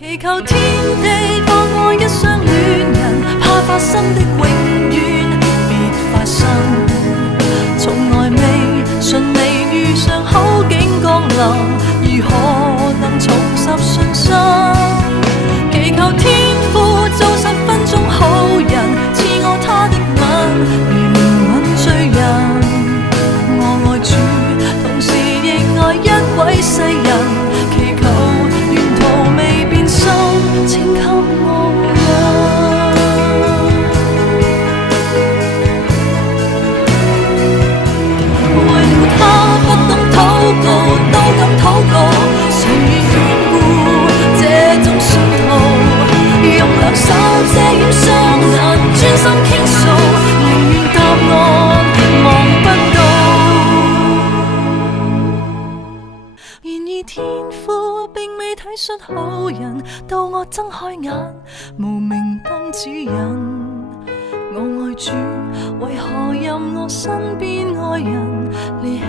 祈求天地放愛一雙戀人，怕發生的永遠別發生，從來未順利遇上好景降臨，如何能重拾信心？祈求天父做10分鐘好人，賜我他的吻，如憐憫罪人。我愛主，同時亦愛一位世人，祈求沿途未變心，請給我為了他不懂禱告都敢禱告，誰願眷顧這種信徒？用兩手遮掩雙眼，專心傾訴，寧願答案望不到。然而天父並未體恤好人，到我睜開眼，無明燈指引。我愛主，為何任我身邊愛人離棄